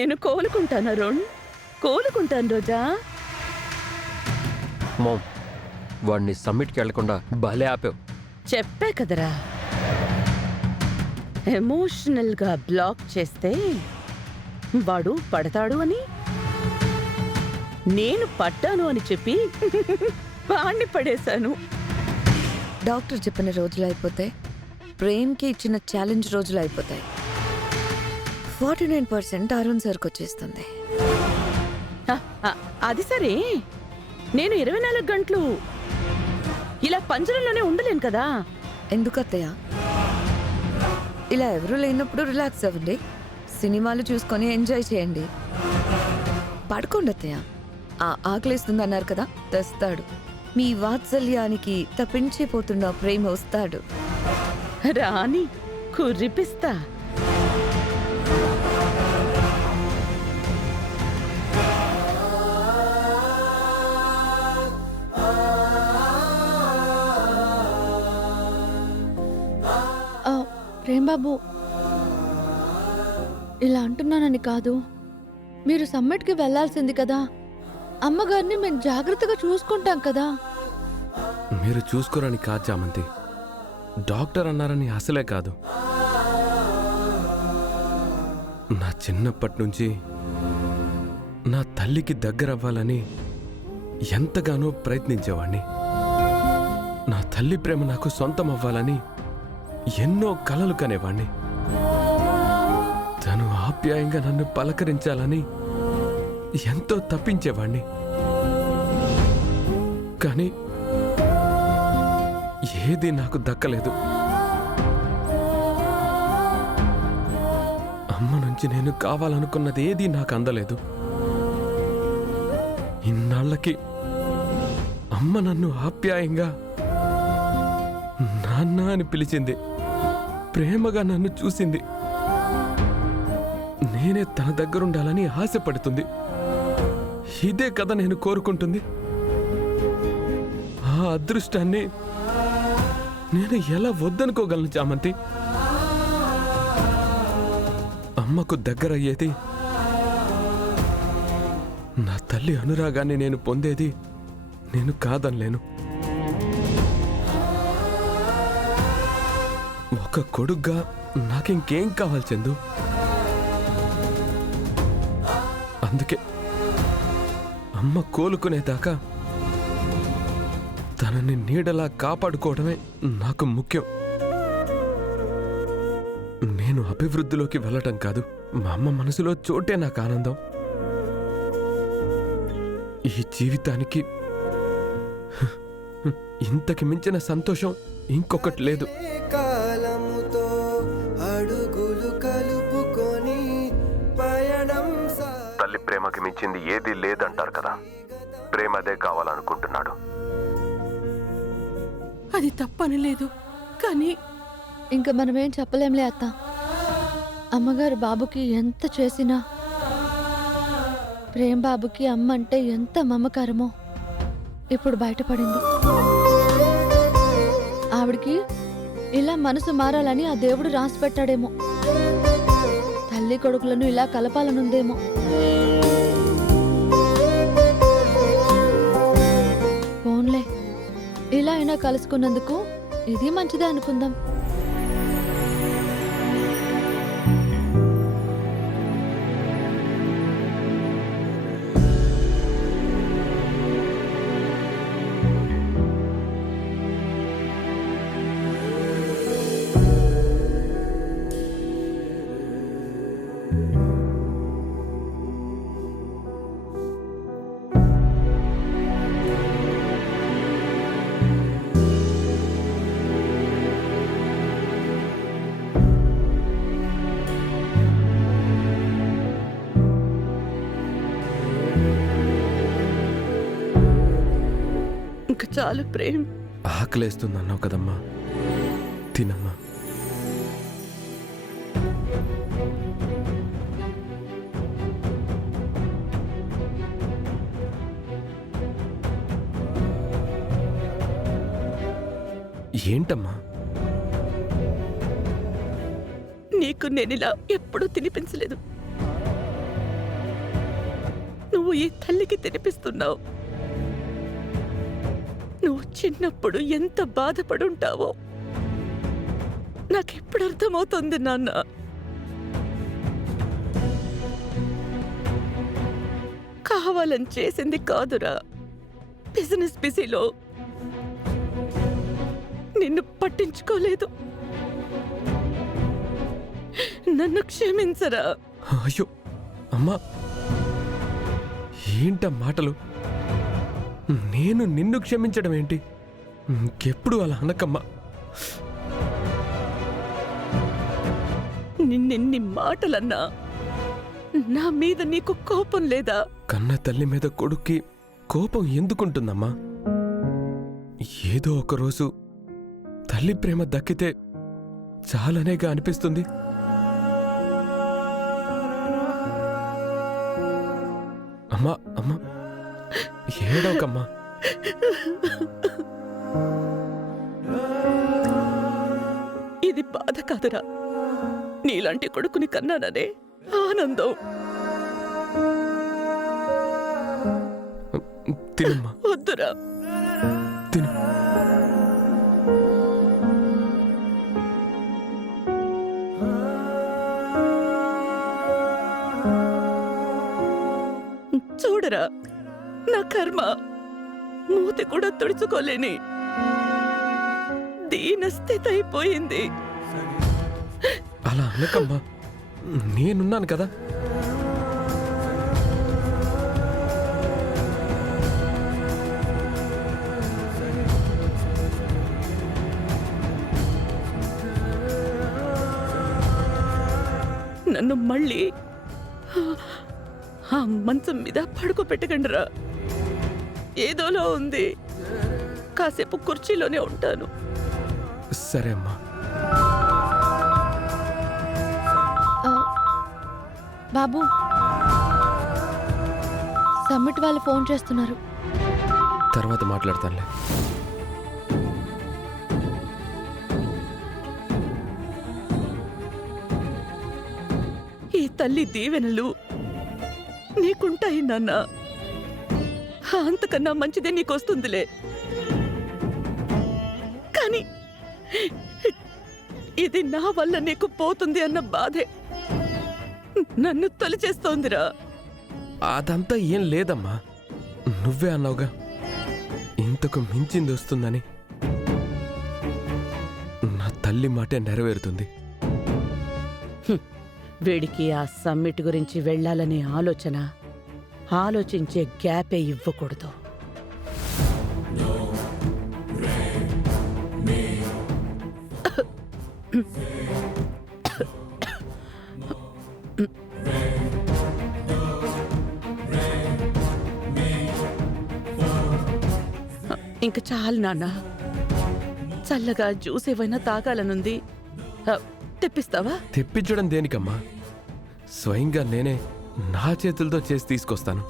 నేను కోలుకుంటాను అరుణ్, కోలుకుంటాను రోజా. మామ్, వాడిని సమ్మిట్కి వెళ్లకుండా భలే ఆపావు. చెప్పా కదరా, ఎమోషనల్గా బ్లాక్ చేస్తే వాడు పడతాడు అని. నేను పడ్డాను అని చెప్పి వాణ్ణి పడేశాను. డాక్టర్ చెప్పిన రోజులు అయిపోతాయి, ప్రేమ్కి ఇచ్చిన ఛాలెంజ్ రోజులు అయిపోతాయి. 49% అరుణ్ సార్కి వచ్చేస్తుంది. అది సరే, నేను 24 గంటలు ఇలా పంజరంలోనే ఉండలేను కదా. ఎందుకు అత్తయ్య? ఇలా ఎవరూ లేనప్పుడు రిలాక్స్ అవ్వండి, సినిమాలు చూసుకొని ఎంజాయ్ చేయండి, పడుకోండి అత్తయ్య. ఆకలిస్తుంది అన్నారు కదా, తెస్తాడు. మీ వాత్సల్యానికి తప్పించిపోతున్న ప్రేమ వస్తాడు. రాని కుర్రిపిస్తా. ప్రేమ్ బాబు, ఇలా అంటున్నానని కాదు, మీరు సమ్మిట్కి వెళ్లాల్సింది కదా. అమ్మగారిని మేము జాగ్రత్తగా చూసుకుంటాం కదా. మీరు చూసుకోరని కాదు చామంతి, డాక్టర్ అన్నారని అసలే కాదు. నా చిన్నప్పటి నుంచి నా తల్లికి దగ్గరవ్వాలని ఎంతగానో ప్రయత్నించేవాణ్ణి. నా తల్లి ప్రేమ నాకు సొంతం అవ్వాలని ఎన్నో కలలు కనేవాణ్ణి. తను ఆప్యాయంగా నన్ను పలకరించాలని ఎంతో తప్పించేవాణ్ణి. కానీ ఏదీ నాకు దక్కలేదు. అమ్మ నుంచి నేను కావాలనుకున్నది ఏదీ నాకు అందలేదు. ఇన్నాళ్ళకి అమ్మ నన్ను ఆప్యాయంగా నాన్న అని పిలిచింది, ప్రేమగా నన్ను చూసింది, నేనే తన దగ్గరుండాలని ఆశపడుతుంది. ఇదే కదా నేను కోరుకుంటుంది. ఆ అదృష్టాన్ని నేను ఎలా వద్దనుకోగలను చామంతి? అమ్మకు దగ్గరయ్యేది, నా తల్లి అనురాగాన్ని నేను పొందేది నేను కాదనలేను. ఒక కొడుగ్గా నాకింకేం కావాలి చందు? అందుకే అమ్మ కోలుకునేదాకా తనని నీడలా కాపాడుకోవడమే నాకు ముఖ్యం. నేను అభివృద్ధిలోకి వెళ్ళటం కాదు, మా అమ్మ మనసులో చోటే నాకు ఆనందం. ఈ జీవితానికి ఇంతకి మించిన సంతోషం ఇంకొకటి లేదు. తల్లి ప్రేమకి మించింది ఏది లేదంటారు కదా, ప్రేమ అదే కావాలనుకుంటున్నాడు. అది తప్పని లేదు, కానీ ఇంకా మనమేం చెప్పలేంలే అత్త. అమ్మగారు బాబుకి ఎంత చేసినా ప్రేమ్ బాబుకి అమ్మ అంటే ఎంత మమకారమో ఇప్పుడు బయటపడింది. ఆవిడికి ఇలా మనసు మారాలని ఆ దేవుడు రాసి పెట్టాడేమో. తల్లి కొడుకులను ఇలా కలపాలనుందేమో. ఫోన్లే, ఇలా అయినా కలుసుకున్నందుకు ఇది మంచిదే అనుకుందాం. ఇంక చాలు ప్రేమ్. ఆకలేస్తుందన్నావు కదమ్మా, తినమ్మా. ఏంటమ్మా? నీకు నేనిలా ఎప్పుడూ తినిపించలేదు. నువ్వు ఈ తల్లికి తినిపిస్తున్నావు. నువ్వు చిన్నప్పుడు ఎంత బాధపడుంటావో నాకెప్పుడు అర్థమవుతుంది నాన్న. కావాలని చేసింది కాదురా. బిజినెస్ బిజీలో నిన్ను పట్టించుకోలేదు. నన్ను క్షమించరా. అయ్యో అమ్మా, ఏంట మాటలు? నేను నిన్ను క్షమించడం ఏంటి? ఇంకెప్పుడు అలా అనకమ్మా. నిన్నెన్ని మాటలన్నా నా మీద నీకు కోపం లేదా? కన్న తల్లి మీద కొడుక్కి కోపం ఎందుకుంటుందమ్మా? ఏదో ఒకరోజు తల్లి ప్రేమ దక్కితే చాలనేగా అనిపిస్తుంది. అమ్మా అమ్మా, ఏడవకమ్మా. ఇది బాధ కాదురా. నీలాంటి కొడుకుని కన్నాననే ఆనందం. తినమ్మా, వద్దురా. తిను. చూడరా, నా కర్మ మూతి కూడా తుడుచుకోలేని దీనస్థితి అయిపోయింది. అలా అనకమ్మా, నేనున్నాను కదా. నన్ను మళ్ళీ ఆ మంచం మీద పడుకోబెట్టకండిరా. ఏదోలా ఉంది. కాసేపు కుర్చీలోనే ఉంటాను. సరే అమ్మా. బాబు, సమ్మిట్ వాళ్ళు ఫోన్ చేస్తున్నారు. తర్వాత మాట్లాడతానులే. ఈ తల్లి దీవెనలు నీకుంటాయి నాన్న. అంతకన్నా మంచిదే నీకొస్తుందిలే. కానీ ఇది నా వల్ల నీకు పోతుంది అన్న బాధే నన్ను తొలిచేస్తోందిరా. అదంతా ఏం లేదమ్మా, నువ్వే అన్నావుగా ఇంతకు మించింది వస్తుందని. నా తల్లి మాటే నెరవేరుతుంది. వీడికి ఆ సమ్మిట్ గురించి వెళ్ళాలనే ఆలోచించే గ్యాపే ఇవ్వకూడదు. ఇంక చాలు నాన్న. చల్లగా జ్యూస్ ఏవైనా తాగాలనుంది. తెప్పిస్తావా? తెప్పించడం దేనికమ్మా? స్వయంగా నేనే నా చేతులతో చేసి తీసుకొస్తాను.